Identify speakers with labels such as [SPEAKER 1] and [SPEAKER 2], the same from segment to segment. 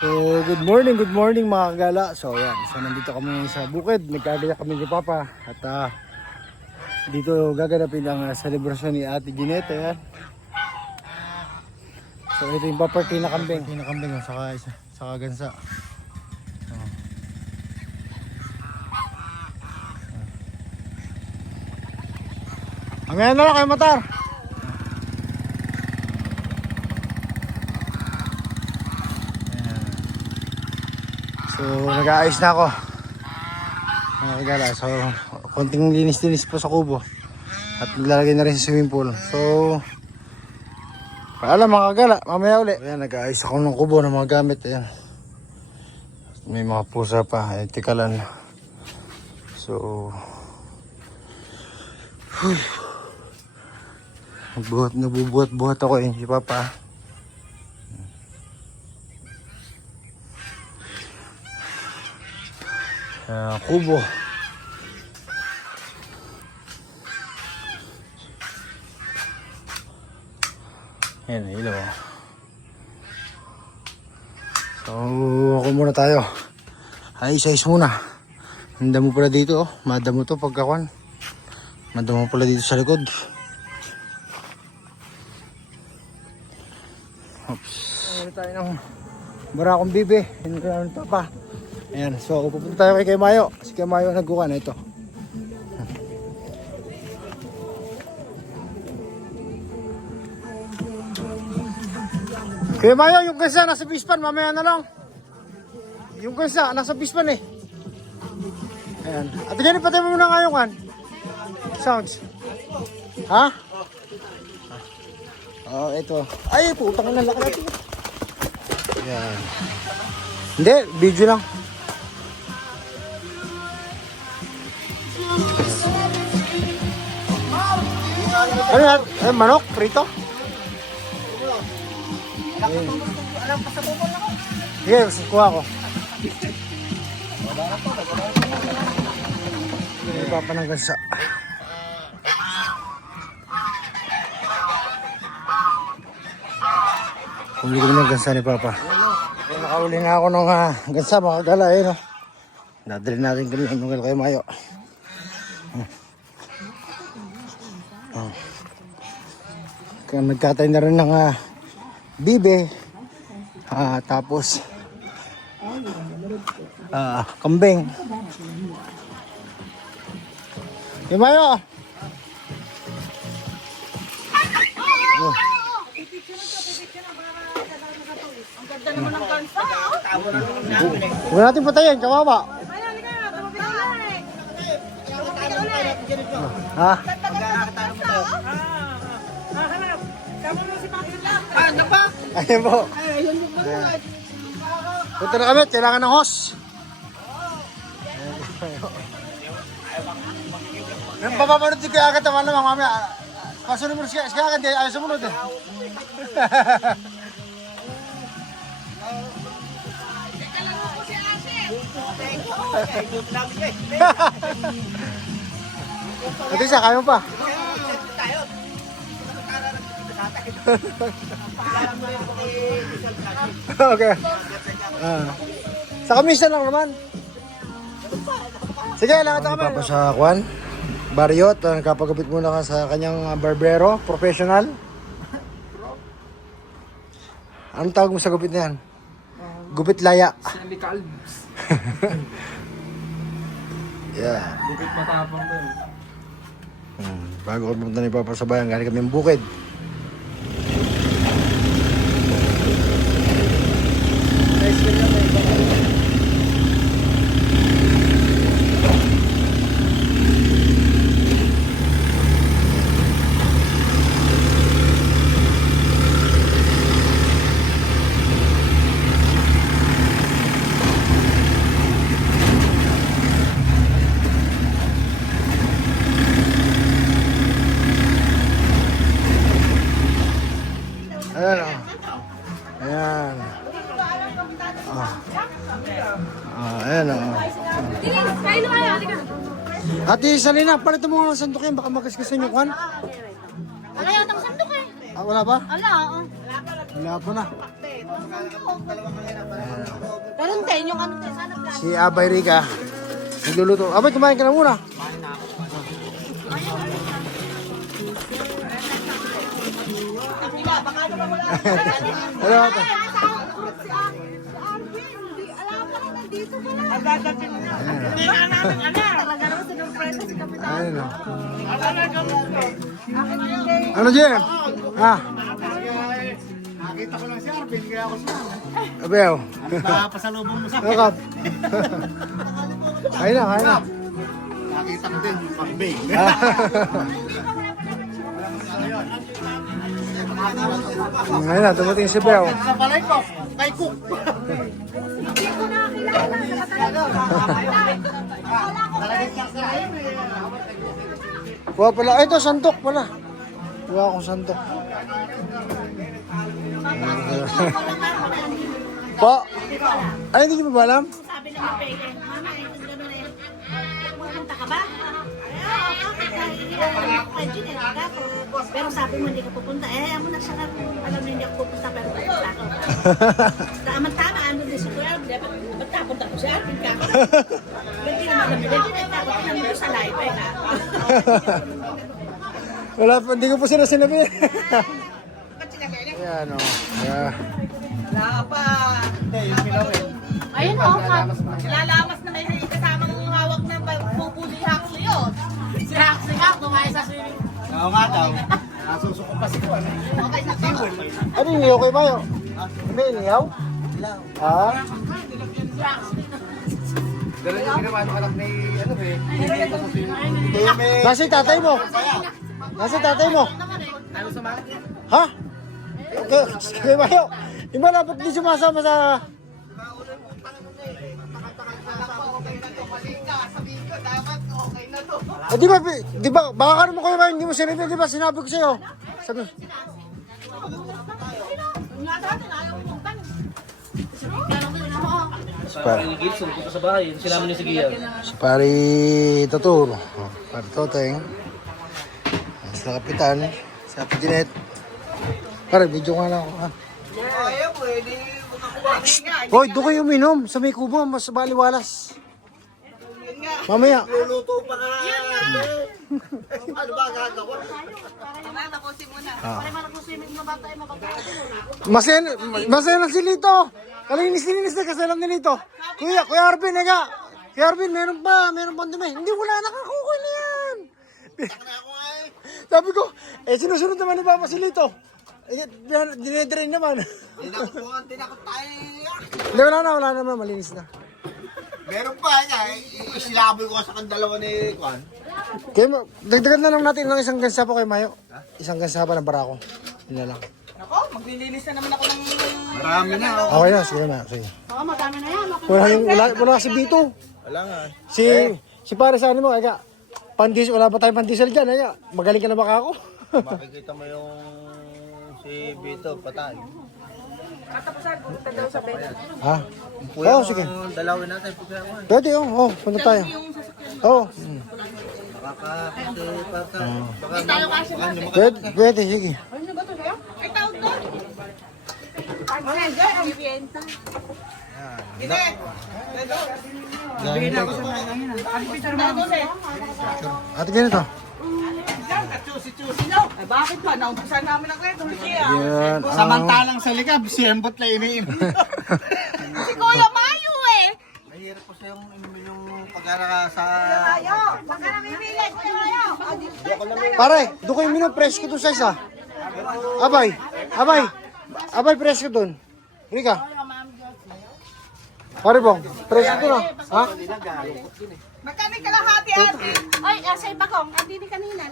[SPEAKER 1] So, good morning, good morning mga kagala. So, yan. So, nandito kami sa bukid. Nagkagaya kami ni Papa. At ah, dito gaganapin ang ah, selebrasyon ni Ate Ginette. Yan. So, ito yung property na kambing. Property na kambing, oh, saka, saka gansa. Oh. Mamaya na lang kayo matar. So, nag-aayos na ako. Mga kagala. So, konting linis-linis po sa kubo. At naglalagay na rin sa swimming pool. So, paalam mga kagala. Mamaya uli. Ayan, nag-aayos ako ng kubo ng mga gamit. Ayan. May mga pusa pa. Ay, tikalan. So, Buhat, nabubuhat-buhat ako eh, si Papa. Ah, kubo. Yan, ilaw. oh. So, ako muna tayo. Ay, size muna. Ang damo pala dito, oh. Madamo to pagkakuan. Madamo pala dito sa likod. Oops. Ano tayo ng barakong bibi. Hindi ko namin papa. Ayan, so pupunta tayo kay Mayo. Si Kay Mayo nagkuha na ito. Kay Mayo, yung kansa nasa bispan, mamaya na lang. Yung kansa, nasa bispan eh. Ayan. At ganyan patay mo muna ngayon kan. Sounds. Ha? Oh, ito. Ay, putang na laki natin. Yan. Hindi, video lang. Ano yan? Eh, manok? Prito? Sige, gusto kuha ko. Hindi pa pa ng gansa. Huli ko naman gansa ni Papa. So, nakahuli na ako ng uh, gansa mga kagala eh no. Nadali natin kami ng nungal kay Mayo. Hmm. Kaya nagkatay na rin ng ah, bibe. Ah, tapos ah, kambing. Kay Mayo! Oh. Huwag natin patayin, kawawa. Ha? Ayun po. Punta na kami, kailangan ng host. Yung papapanood din kaya agad naman naman mamaya. Kasunod mo siya, siya agad, ayaw sumunod eh. Ate siya, kaya mo pa. okay. Ah. Sa kamisa lang naman. Sige, lakad kami. Papa sa Kwan. Barriot, uh, nakapagupit muna ka sa kanyang ah, barbero, professional. Anong tawag mo sa gupit na yan? Gupit laya. Yeah.
[SPEAKER 2] Bukit matapang to. eh.
[SPEAKER 1] Hmm. Bago kami pumunta ni Papa sa bayan, galing kami ng bukid. Ate Salina, palito mo nga ang sandok yan. Baka magaskasan yung kwan.
[SPEAKER 3] Wala yata ang sandok eh.
[SPEAKER 1] Ah, wala ba?
[SPEAKER 3] Ala, oo.
[SPEAKER 1] Wala pa na.
[SPEAKER 3] Sandok.
[SPEAKER 1] Ayan.
[SPEAKER 3] yung ano tayo sana plan.
[SPEAKER 1] Si Abay Rica. Nagluluto. Abay, kumain ka na muna. Ano ito? Ayun o. Ano Jem? Ha?
[SPEAKER 2] Nakita ko lang si Arvin, kaya ako siya.
[SPEAKER 1] Abel.
[SPEAKER 2] Papasalubong mo sa
[SPEAKER 1] Ano kap? Ayun na, ayun na.
[SPEAKER 2] Nakita ko din yung pambay.
[SPEAKER 1] Ayun na, dumating si Bel.
[SPEAKER 2] Sa palay ko, kay Cook.
[SPEAKER 1] Kuha pala. Ay, ito, sandok pala. Kuha akong sandok. Pa? Ay, hindi mo ba alam?
[SPEAKER 3] Sabi naman Pele, mama, kung gano'n eh, pupunta ka ba? Pero sabi mo hindi ka pupunta. Eh, amo na siya nga kung alam na hindi ako pupunta, pero pupunta ako. Tama-tama, ano din si Kuya, dapat ba't tapunta ko siya? Arvin ka ako. Hindi naman alam nila, Jeanette, ako tinanong ko sa live, eh, na.
[SPEAKER 1] Wala pa, hindi ko po sila sinabi. Ayan o. Yeah.
[SPEAKER 3] Ayun, oh, ka.
[SPEAKER 4] Lalamas Si Huxley nga, kumain sa swimming.
[SPEAKER 2] Oo nga daw. Nasusuko pa si Juan.
[SPEAKER 4] Okay sa tawag.
[SPEAKER 1] Ano yung iniyaw kayo bayo? May iniyaw? Ha?
[SPEAKER 2] Dala niya ginawa nung anak ni, ano eh.
[SPEAKER 1] Nasa yung tatay mo? Nasa yung tatay mo? Ha? Okay, kayo bayo. Iba na, ba't di sumasama sa... Eh, di ba, di ba, baka ka naman kayo ba, hindi mo sinabi, di ba, sinabi ko sa'yo. Sabi,
[SPEAKER 5] Parang Gibson, punta sa bahay. Sinama niya si Gian.
[SPEAKER 1] si pari Taturo, oh, pari Toteng, si na kapitan, si Ate Jeanette. Pare, video nga lang ako. Hoy, doon kayo uminom sa may kubo, mas baliwalas. Mamaya.
[SPEAKER 2] Luluto pa nga. Ano ba gagawa?
[SPEAKER 1] Masen, masen si Lito. Kalinis-linis na kasi alam ni Lito. Kuya, Kuya Arvin, ega. Kuya Arvin, meron pa, meron pa dumi. Hindi, wala na kakukuha na yan. Sabi ko, eh sinusunod naman ni Papa si Lito. Eh, dineddrain naman.
[SPEAKER 2] Tinakot tayo.
[SPEAKER 1] Hindi, wala na, wala naman, malinis na.
[SPEAKER 2] Meron pa, eh. Isilaboy ko sa kandalawa ni Juan.
[SPEAKER 1] Kaya, ma- dagdagan na lang natin ng isang gansa po kay Mayo. Isang gansa pa ng barako. Yun na lang.
[SPEAKER 4] Ako, maglilinis na naman ako ng...
[SPEAKER 2] Marami na.
[SPEAKER 1] Okay na, sige na, sige.
[SPEAKER 3] Oo, madami na yan.
[SPEAKER 1] Wala, yung, wala, wala si Bito.
[SPEAKER 2] Wala nga.
[SPEAKER 1] Si, si pare sa ano mo, kaya, pandis, wala ba tayong pandisel dyan, kaya, magaling ka na baka ako.
[SPEAKER 2] Makikita mo yung si Bito, patay.
[SPEAKER 1] Ha? Oo, oh, sige.
[SPEAKER 2] Dalawin natin mo.
[SPEAKER 1] Pwede, oo, oh, oh, punta tayo. Oo, oh, mm.
[SPEAKER 2] Nakakapiti, pagka... Baka tayo kasi
[SPEAKER 1] pwede, pwede, sige.
[SPEAKER 4] Ay, tawag doon.
[SPEAKER 1] Ate, ganito.
[SPEAKER 4] Ay, bakit ba? Naumpisan namin ang kwento. Siya.
[SPEAKER 1] Yan, ah,
[SPEAKER 2] Samantalang sa likab, siyembot na iniinom.
[SPEAKER 4] Si Kuya Mayo eh.
[SPEAKER 2] Mahirap po sa yung yung pag-araka sa...
[SPEAKER 4] Ayo, baka namimilit. Kuya Mayo.
[SPEAKER 1] Pare, doon kayo minum, presko doon sa isa. Abay, abay, abay, presko doon. Rika. Pare bong, presko doon ah. Ha?
[SPEAKER 4] Magkano yung kalahati ate?
[SPEAKER 3] Ay, ah, sa iba kong, hindi ni kanina.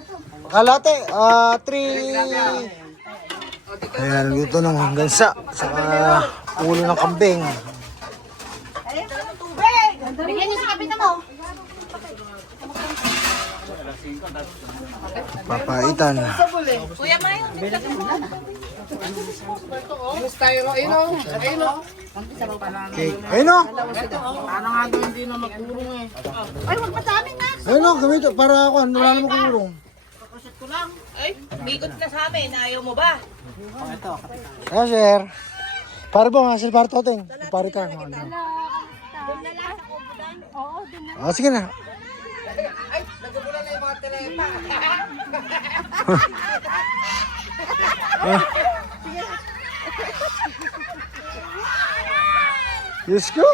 [SPEAKER 1] Kalate, ah, 3... Ayan, dito ng gansa. Saka ulo ng kambing.
[SPEAKER 4] Tubig.
[SPEAKER 3] Bigyan niyo sa kapitan mo.
[SPEAKER 1] Papaitan.
[SPEAKER 4] Kuya Mayo, tingnan mo.
[SPEAKER 1] Cake. Ayun o.
[SPEAKER 3] Ay, wag madami na.
[SPEAKER 1] Ayun o, gamito. Para ako, wala namang kulong.
[SPEAKER 4] ko lang. Ay, bigot na sa amin. Ayaw mo ba?
[SPEAKER 1] Ah, sir. Pare bong, hasil para toteng. Pare ka. ano.
[SPEAKER 3] Oo, doon na.
[SPEAKER 1] Ah, sige na.
[SPEAKER 2] Ay, nagbubulan na yung mga telepa.
[SPEAKER 1] Diyos ko.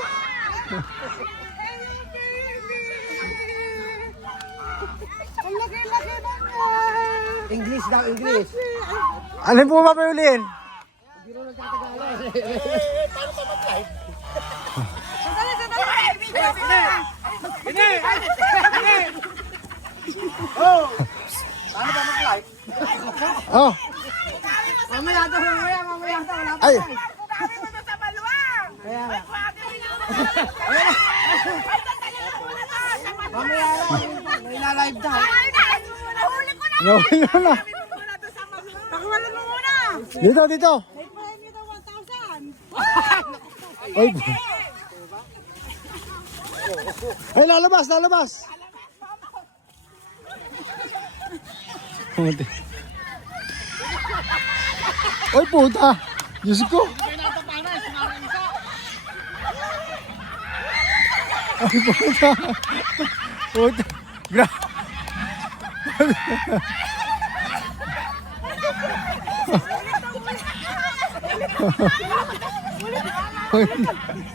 [SPEAKER 3] Ang laki-laki.
[SPEAKER 2] English daw, English.
[SPEAKER 1] Alin po ba paulin?
[SPEAKER 3] Sandali, sandali. Video
[SPEAKER 2] Paano ba mag-live?
[SPEAKER 1] Oh.
[SPEAKER 2] Mamaya daw, mamaya, mamaya daw. Wala pa.
[SPEAKER 1] Ay.
[SPEAKER 2] Mamaya daw. May live daw.
[SPEAKER 1] Nawin na na.
[SPEAKER 3] Pakuwalan mo muna.
[SPEAKER 1] Dito, dito.
[SPEAKER 3] May pahin nito 1,000.
[SPEAKER 1] Ay. Ay, lalabas, lalabas. Puti. Ay, puta. Diyos ko. Ay, puta. Puta. Gra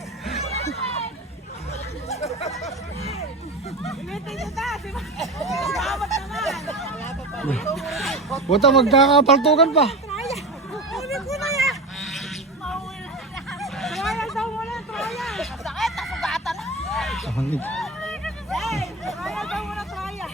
[SPEAKER 1] Puta, magkakapaltugan pa.
[SPEAKER 3] Ulit ko na yan. Trial daw muna, trial.
[SPEAKER 4] Sakit, nasugatan.
[SPEAKER 3] Trial daw muna, trial.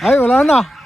[SPEAKER 1] Huliin nyo na ah.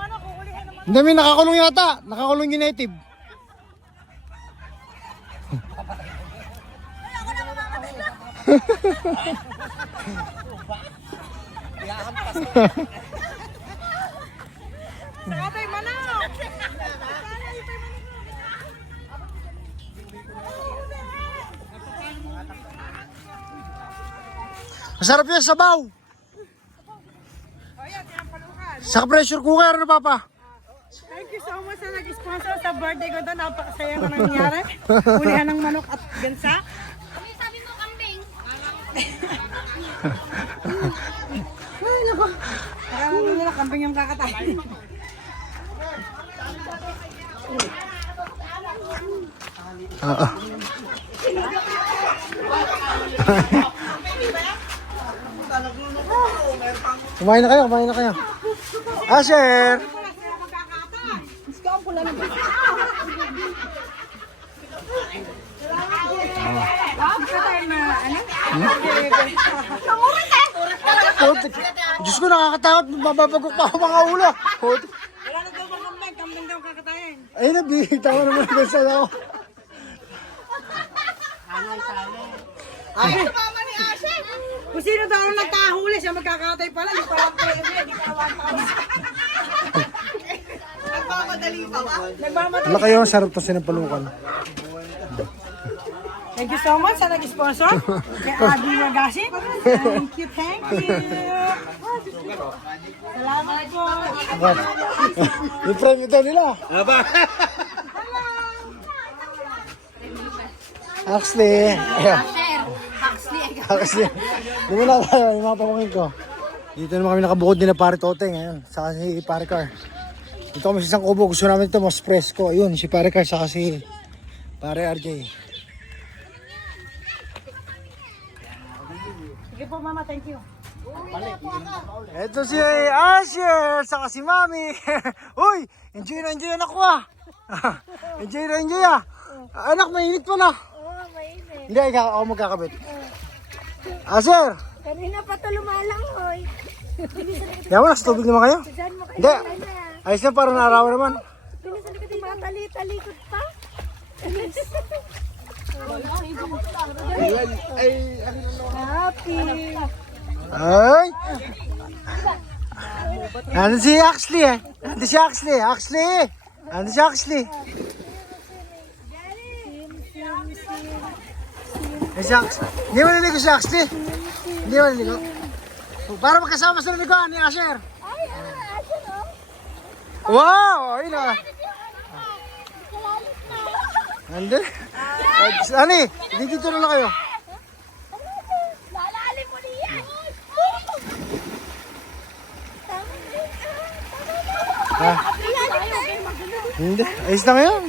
[SPEAKER 3] Manok, huhulihin naman.
[SPEAKER 1] Hindi, may nakakulong yata. Nakakulong yung native.
[SPEAKER 3] Saka daw yung
[SPEAKER 1] Masarap yan, sabaw. Sa pressure cooker, ano papa?
[SPEAKER 3] Thank you so much sa nag-sponsor sa birthday ko doon. Napakasaya na nangyari. Hulihan ng manok at gansa.
[SPEAKER 4] Sabi mo kambing.
[SPEAKER 3] Ay, naku. Parang ano nila, kambing yung kakatay.
[SPEAKER 1] Oo. kumain na kayo, kumain na kayo. Asher! Putik. Diyos ko, nakakatakot. Mababagok pa ako mga ulo.
[SPEAKER 3] Wala na daw mga kambing, kambing daw kakatayin.
[SPEAKER 1] Ayun na, bihig. Tama naman ang gansa ako.
[SPEAKER 3] Kung sino daw ang nagkahuli, siya magkakatay pala. Yung parang premyo, hindi pa Nagmamadali pa ba? Nagmamadali.
[SPEAKER 1] Wala kayo, sarap to sinapalukan.
[SPEAKER 3] Thank you so much sa nag-sponsor. Kay Adi Magasi. Thank you, thank you. Salamat po.
[SPEAKER 1] Yung premyo daw nila. Huxley. Ayan. Huxley. Di mo na tayo, yung mga pamangkin ko. Dito naman kami nakabukod din na pare Tote ngayon. Saka si pare Car. Dito kami sa isang kubo. Gusto namin ito mas presko. Ayun, si pare Car saka si Pare RJ.
[SPEAKER 3] Sige po, mama. Thank you.
[SPEAKER 1] Ito si Asher, saka si Mami. Uy, enjoy na enjoy anak ko ah. enjoy na enjoy ah. Anak, mainit pa na.
[SPEAKER 3] Oo, mainit.
[SPEAKER 1] Hindi, ikaw ako magkakabit. Asher,
[SPEAKER 3] Kanina pa ito lumalang, hoy.
[SPEAKER 1] yaman, nasa tubig naman kayo.
[SPEAKER 3] Diyan mo kayo
[SPEAKER 1] Hindi, ayos na parang naarawan naman.
[SPEAKER 3] Pinisan ka din mga tali-talikod pa. Happy.
[SPEAKER 1] Ay! Nandun si Axley eh. Nandun si Axley. Axley! Nandun si Axley. Eh, Ax- Hindi mo naligo si Axley. Hindi mo naligo. Para magkasama sa naligoan ni Asher.
[SPEAKER 3] Ay, ah, oh?
[SPEAKER 1] Wow! Ayun na. Ay, Ano eh? Dito na lang kayo.
[SPEAKER 3] Lalalim mo niya.
[SPEAKER 1] Ha? Hindi. Ayos na ngayon.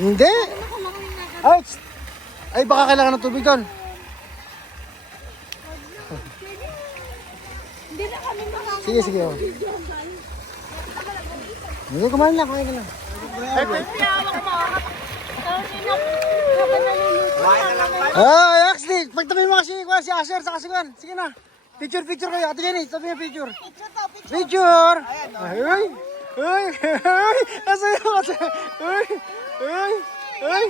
[SPEAKER 1] Hindi. Tss. Ay baka kailangan ng tubig doon.
[SPEAKER 3] Hindi na kami makakita.
[SPEAKER 1] Sige, sige. Oh. Hindi, kumain lang, kumain lang. Ay, actually, pagtabi mo kasi kuya, si Asher sa kasigan. Sige na. Picture, picture kayo. Ate Jenny, tabi mo picture. Picture! Ay, ay, ay, ay, asayo kasi. Ay, ay, ay,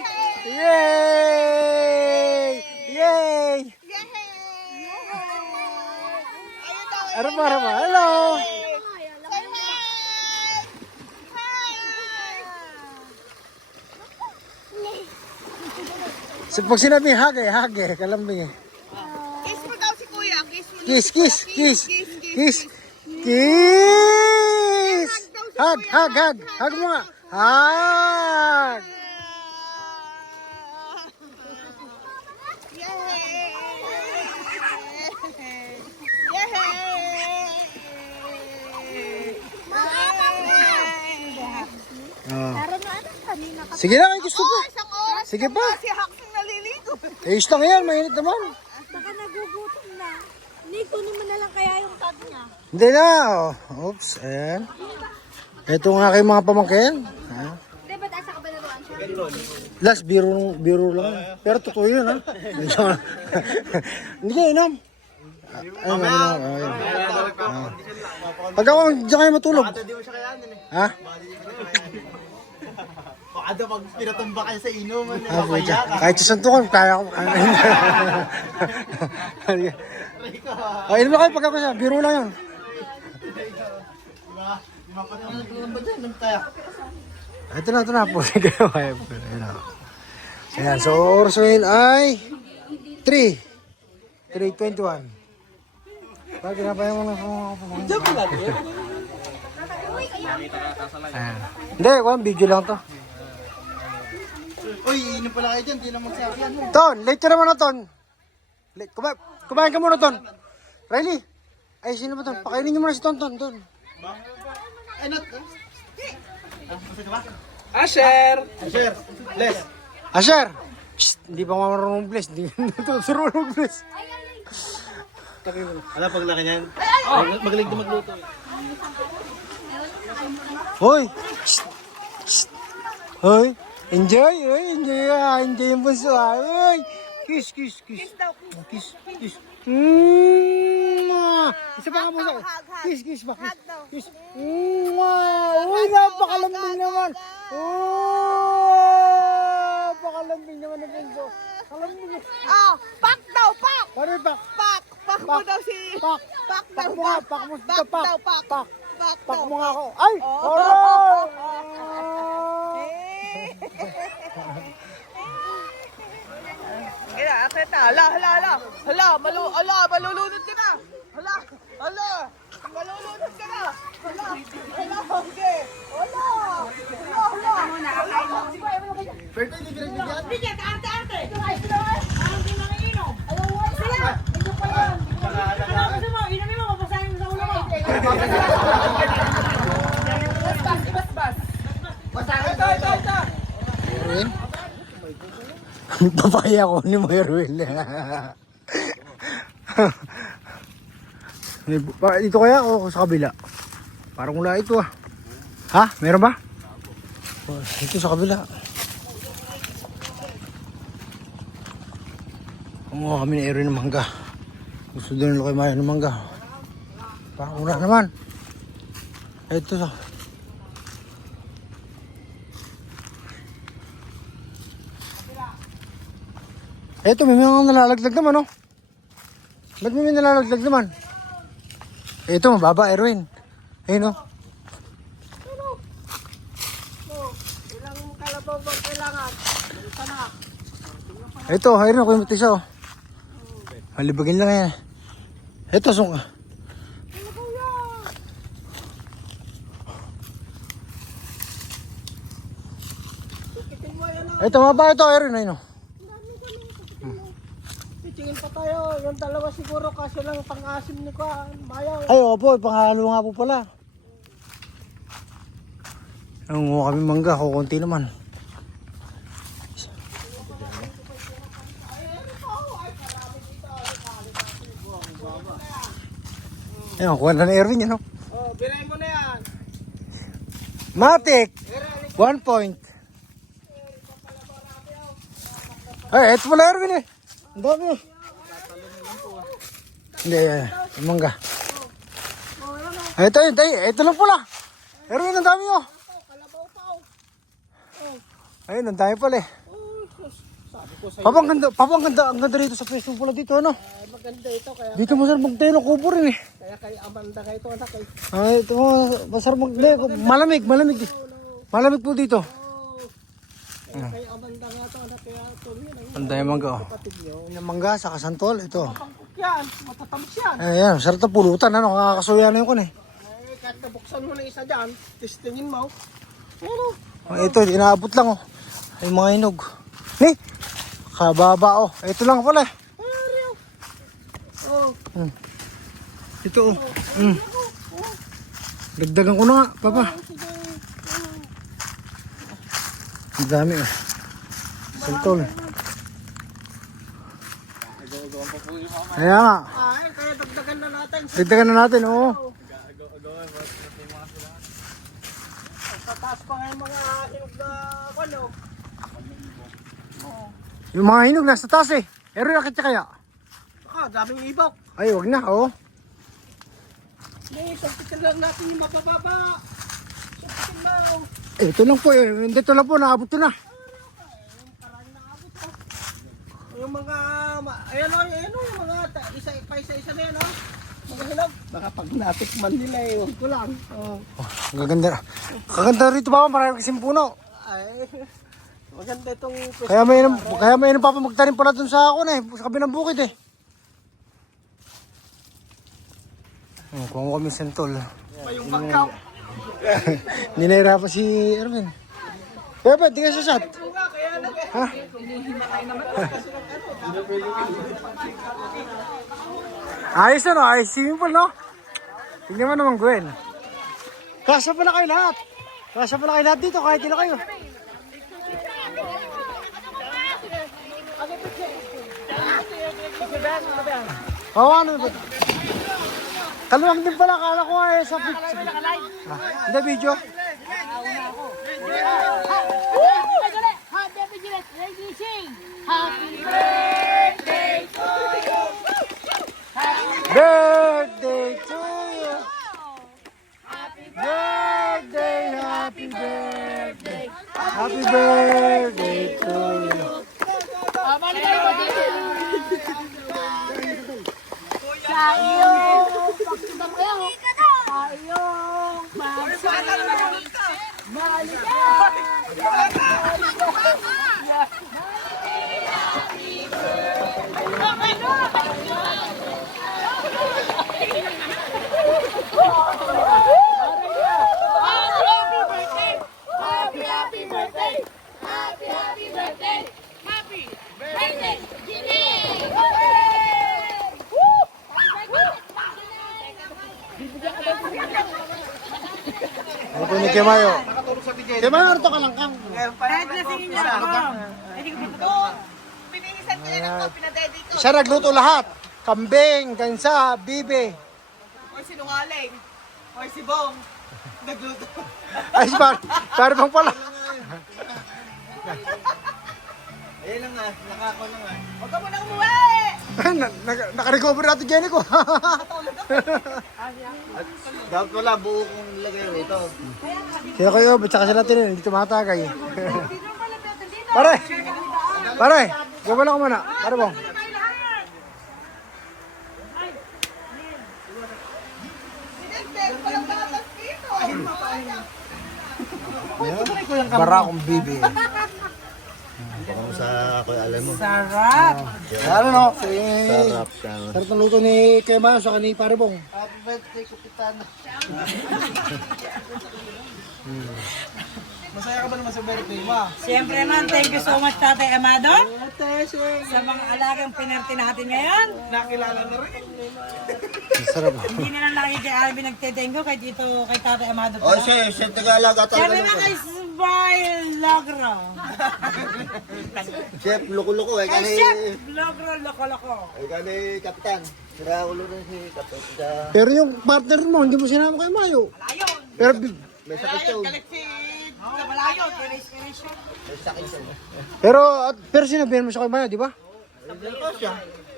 [SPEAKER 1] yay! Yay! Arama, arama. Hello! So, pag sinabi hage, hage, kalambing eh.
[SPEAKER 4] Kiss mo daw si Kuya. Kiss mo.
[SPEAKER 1] Kiss, kiss, kiss, kiss, kiss! Hug, hug, hug, hug mo nga. Hug! Oh.
[SPEAKER 3] Pero na ano, kanina ka.
[SPEAKER 1] Sige na, kay gusto.
[SPEAKER 4] Isang oras
[SPEAKER 1] Sige pa.
[SPEAKER 4] si Haksing naliligo.
[SPEAKER 1] Ayos lang yan, mainit naman.
[SPEAKER 3] Baka nagugutom na. Ni, kunin mo na lang kaya yung tag niya.
[SPEAKER 1] Hindi na. Oh. Oops, ayan. Ito nga kay mga pamangkin. Ha?
[SPEAKER 3] Hindi, ba't asa ka ba naroon siya?
[SPEAKER 1] Last, biro, biro lang. Pero totoo yun, ha? Hindi ka inom. Ay, mamaya. Pag ako, diyan kayo matulog.
[SPEAKER 2] Hindi mo siya kayanin eh.
[SPEAKER 1] Ha?
[SPEAKER 2] Daw pag pinatumba kayo sa inuman,
[SPEAKER 1] Ah,
[SPEAKER 2] mapaya ka.
[SPEAKER 1] Kahit sa santukan, kaya ko. Ay, inom na kayo pag ako siya. Biro lang yun.
[SPEAKER 2] Diba? Mapatulog ba dyan? Nung tayo.
[SPEAKER 1] Ito na, ito na po. Ayan na. Ayan, so ngayon ay 3. 3.21. Bakit kinapaya mo na ako mga pamangkin? Ayan. Hindi, one video lang to.
[SPEAKER 2] Uy, inom pala kayo dyan. Di na magsabi ano.
[SPEAKER 1] Ton, late ka naman na, Ton. Late, kumain, kumain ka muna, Ton. Riley. Ay, sino ba, Ton? Pakainin niyo muna si Ton, Ton, Ton.
[SPEAKER 2] Ay, not. Ba?
[SPEAKER 5] Asher!
[SPEAKER 2] Asher, Les.
[SPEAKER 1] Asher! Shh, hindi pa marunong bless. Hindi tuturo ng bless.
[SPEAKER 2] Alam pag laki niyan. Magaling din magluto. eh.
[SPEAKER 1] Hoy! Shh! Shh! Hoy! Enjoy! Hoy! Enjoy! ah. Enjoy yung bunso! ah. Hoy! Kiss! Kiss! Kiss! Kiss! Kiss! Mm, ah. Isa pa nga bunso. Kiss! Kiss ba? Kiss! Kiss! Mm, ah. Uy! Napakalambing naman! Oh! Napakalambing naman ng bunso. Kalambing eh.
[SPEAKER 4] Ah, pak daw, pak!
[SPEAKER 1] Pare pa!
[SPEAKER 4] Pak! Pak mo
[SPEAKER 1] Pak.
[SPEAKER 4] daw si...
[SPEAKER 1] Pak!
[SPEAKER 4] Pak
[SPEAKER 1] Pak
[SPEAKER 4] daw, pak!
[SPEAKER 1] Pak mo
[SPEAKER 4] Pak
[SPEAKER 1] pak!
[SPEAKER 4] daw, pak!
[SPEAKER 1] Pak!
[SPEAKER 4] Pak
[SPEAKER 1] Pak mo nga ako! Ay!
[SPEAKER 4] Oh.
[SPEAKER 1] Alright!
[SPEAKER 4] Kaya, akit na. Hala, hala, hala. Hala, malu, hala, malulunod ka na. Hala, hala. Malulunod ka na. Hala, hala, okay. Hala, hala, hala.
[SPEAKER 2] Birthday, di pinagbigyan.
[SPEAKER 3] Bigyan ka, ate-ate. Ito ay, ito ay. Ang pinanginom. Ayaw, wala. Sila. Ito pa yan. Ano gusto mo? Inumin mo, mabasahin mo sa ulo mo.
[SPEAKER 4] Bas, bas, bas, bas.
[SPEAKER 2] Basta ito, ito, ito.
[SPEAKER 1] Rin? Papaya ko ni Merwin. Dito kaya o sa kabila? Parang wala ito ah. Ha? Meron ba? Oh, Dito sa kabila. Kumuha kami ni Erin ng mangga. Gusto din nila kay Maya ng mangga. Parang wala naman. Ito sa... Eto, may mga nalalaglag naman, oh. Ba't may nalalaglag naman? Ito, mababa, Erwin. Ayun, oh.
[SPEAKER 4] Kailangan? Isa na.
[SPEAKER 1] Ito, ako yung matisa, oh. Malibagin lang yan. Ito, sung... Ito, mababa ito, Erwin, ayun, oh.
[SPEAKER 4] Tayo. Yung dalawa siguro kasi lang pang-asim ni ko. Bayaw.
[SPEAKER 1] Ay, opo, pangalo nga po pala. Nangunguha kami mangga, kukunti naman. Ayun, kuha na ni Erwin yan, oh.
[SPEAKER 4] Oh, bilay mo na yan.
[SPEAKER 1] Matic! One point. Ay, ito pala Erwin eh. Ang dami eh. Hindi, eh, yung mangga. Ay, ito, ito, ito lang pala. Erwin, ang dami oh.
[SPEAKER 4] Kalabaw pa oh.
[SPEAKER 1] Ayun, ang dami pala eh. Papa, ang ganda, papa, ang ganda, ang ganda rito sa pwesto pala dito, ano?
[SPEAKER 4] maganda ito kaya
[SPEAKER 1] Dito masarap magtayo ng kubo rin eh.
[SPEAKER 4] kaya kay Amanda kayo ito anak eh.
[SPEAKER 1] Ay, ito, masarap mag, hindi, malamig, malamig. Malamig po dito.
[SPEAKER 4] Oh. Kaya kay Amanda nga ito anak kaya ito yun. Ang
[SPEAKER 1] dami mangga oh. Yung mangga sa kasantol, ito.
[SPEAKER 4] Pangkuk yan. Matatamis yan.
[SPEAKER 1] Ayan, sarap na pulutan, ano? Kakakasuya na yun ko eh.
[SPEAKER 4] Eh, kahit nabuksan mo na isa dyan, testingin mo. Pero,
[SPEAKER 1] Oh, ito, inaabot lang oh. Ay mga hinog. Ni, kababa oh. Ito lang pala. eh.
[SPEAKER 4] oh. Oh,
[SPEAKER 1] Ito oh. Mm. Dagdagan ko na nga, papa.
[SPEAKER 4] sige.
[SPEAKER 1] Ang dami oh. Santol. Kaya nga,
[SPEAKER 4] Ay, kaya dagdagan na natin.
[SPEAKER 1] dagdagan na natin, oo.
[SPEAKER 4] Sa taas pa nga yung mga hinog na ano.
[SPEAKER 1] Yung mga hinog nasa taas eh. Pero nakit niya kaya?
[SPEAKER 4] Ah, daming ibok.
[SPEAKER 1] Ay, wag na, oh.
[SPEAKER 4] Hindi, sabitin lang natin yung mabababa. Sabitin lang.
[SPEAKER 1] Eh, ito lang po eh. Dito lang po, naabot na.
[SPEAKER 4] Yung mga, ayan o, ayan o, yung mga ta- isa, pa isa-isa na yan o. Mga hinog. Baka pag natikman nila eh, huwag ko lang. Oh.
[SPEAKER 1] Ang gaganda. Kaganda rito ba? Marami kasing puno.
[SPEAKER 4] Ay, maganda itong
[SPEAKER 1] Kaya may inom, kaya may inom papa magtanim pala dun sa ako na eh. Sa kabilang bukid eh. Oh, kuha mo kami sentol.
[SPEAKER 4] pa yung bangkaw.
[SPEAKER 1] Hindi nahirapan si Erwin. Kaya ba, di ka
[SPEAKER 4] kaya nag
[SPEAKER 1] Ha? Ayos na no, ayos simple no? Tingnan mo naman Gwen. Kasya pala kayo lahat. Kasya pala kayo lahat dito, kahit ilan kayo. Oo, ano ba? Kaluwang din pala, kala ko ay sa picture. Ah, Hindi, video. Birthday to you. Happy birthday. Happy to you.
[SPEAKER 3] Happy, happy birthday! Happy, happy birthday! Happy birthday, Jimmy!
[SPEAKER 1] Ano po ni Kimayo? Kimayo, ano to kalangkang?
[SPEAKER 4] Kahit lasingin niya ako. Binihisan ko yan ako, pinadedi ko.
[SPEAKER 1] Siya nagluto lahat. Kambing, gansa, bibe.
[SPEAKER 4] Or sinungaling. Or si Bong. Nagluto.
[SPEAKER 1] Ay, par para bang pala.
[SPEAKER 2] Ayun lang nga, nakako na nga.
[SPEAKER 4] Huwag ka mo nang umuwi!
[SPEAKER 1] na, na, naka-recover natin Jenny ko.
[SPEAKER 2] Dapat wala buo kong lagay rito.
[SPEAKER 1] Sila kayo, ba't saka sila tinin, hindi tumatagay. pare! Pare! Gawin ako muna. Pare bong.
[SPEAKER 4] Ko.
[SPEAKER 1] Bara akong bibi.
[SPEAKER 2] Baka mo sa ako alam mo.
[SPEAKER 1] Ano no?
[SPEAKER 2] Sarap siya.
[SPEAKER 1] Sarap ng luto ni Mano sa ni Pare Bong.
[SPEAKER 2] Happy birthday, Kapitan. Masaya ka ba naman sa birthday mo?
[SPEAKER 6] Siyempre man, thank you so much Tatay Amado. Sa mga alagang pinarte natin ngayon.
[SPEAKER 2] Nakilala na rin.
[SPEAKER 1] Sarap.
[SPEAKER 6] Hindi na lang lagi kay Alvin nagtetengo, kay dito, kay Tatay Amado
[SPEAKER 2] Oh,
[SPEAKER 6] pa.
[SPEAKER 2] siya, siya taga-alaga
[SPEAKER 6] Siyempre
[SPEAKER 2] talaga.
[SPEAKER 6] man kay Smile Logro.
[SPEAKER 2] Chef, luko-luko eh.
[SPEAKER 6] Kay
[SPEAKER 2] Kani,
[SPEAKER 6] Chef Logro Loko-Loko.
[SPEAKER 2] eh, kani Kapitan. Sira ulo rin si Kapitan.
[SPEAKER 1] Pero yung partner mo, hindi mo sinama kay Mayo.
[SPEAKER 6] Malayo.
[SPEAKER 1] Pero bi-
[SPEAKER 2] May sakit.
[SPEAKER 6] Sa malayo, kinis-kinis siya.
[SPEAKER 2] May sakit siya.
[SPEAKER 1] pero at pero sinabihan mo siya kay Mayo, di ba?
[SPEAKER 2] Sabi ko siya.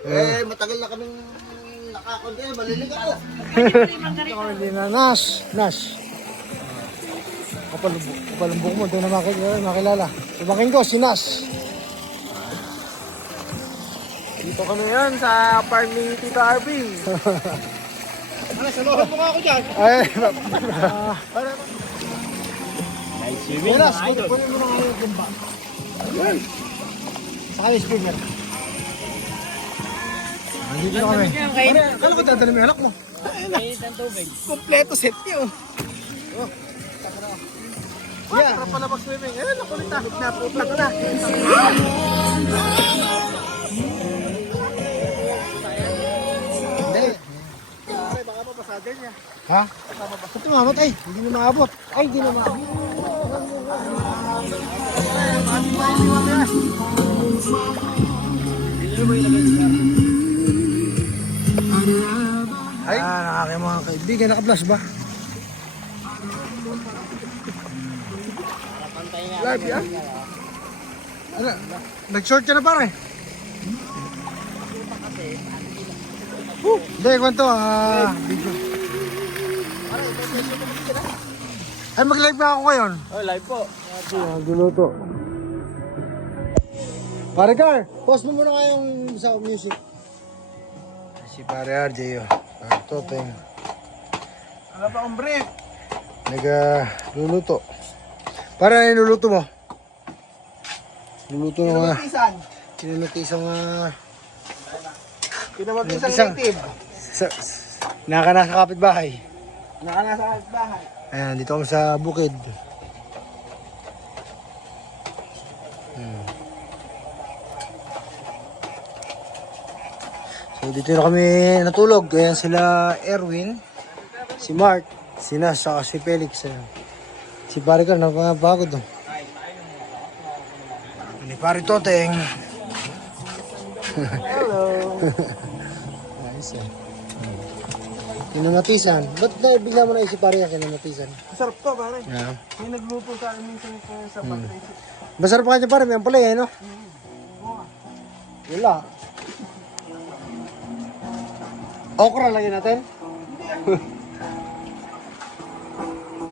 [SPEAKER 2] Eh, matagal na kaming nakakon eh. Malilig ako.
[SPEAKER 1] Hindi na Nas, Nas. Kapalubok, kapalubok mo, doon na makilala, makilala. Tumakin ko, si Nas.
[SPEAKER 2] Dito kami yan sa farm ni Tito RB.
[SPEAKER 1] Ay, Nice swimming, Nas, kunin mo na nga yung gumba. Saka yung. Nandito na kami. Kala ko dadala mo yung anak mo.
[SPEAKER 2] Kompleto set yun.
[SPEAKER 1] Yeah. Para pala mag-swimming. Eh, nakulit na. Naputak na. Baka mapasada niya. Ha? Ito mamat ay. Hindi na maabot. Ay, hindi na maabot. Ay, ah, aking mga kaibigan, naka-flash ba? Live yan? Ano? Nag-short ka na pare? Hindi, kwento. Ah, video. Ay, mag-live na ako ngayon.
[SPEAKER 2] Oh, live po.
[SPEAKER 1] Ah, guluto. Pare Car, post mo muna nga yung sa music. Si Pare RJ, oh. Pare Toteng.
[SPEAKER 2] Ano ba, hombre?
[SPEAKER 1] Nag-luluto. Para ano yung luluto mo? Luluto ng mga
[SPEAKER 2] Pisan.
[SPEAKER 1] kinamatis ang uh,
[SPEAKER 2] Pinamatis ang
[SPEAKER 1] Isang-
[SPEAKER 2] native.
[SPEAKER 1] sa, nasa kapitbahay.
[SPEAKER 2] Naka nasa bahay.
[SPEAKER 1] Ayan, dito kami sa bukid. Hmm. So dito na kami natulog. Ayan sila Erwin, si Mark, si Nas, saka si Felix. Ayan. Si pare ka, napapagod. Oh. Ni pare Toteng. Hello. Kinamatisan. Ba't na bigla mo naisip pare yung kinamatisan?
[SPEAKER 2] Sarap to, pare.
[SPEAKER 1] Yeah.
[SPEAKER 2] May nagluto sa amin minsan sa battery.
[SPEAKER 1] Masarap pa kanya pare, may ampalay eh, no? Wala. Okra lagyan natin.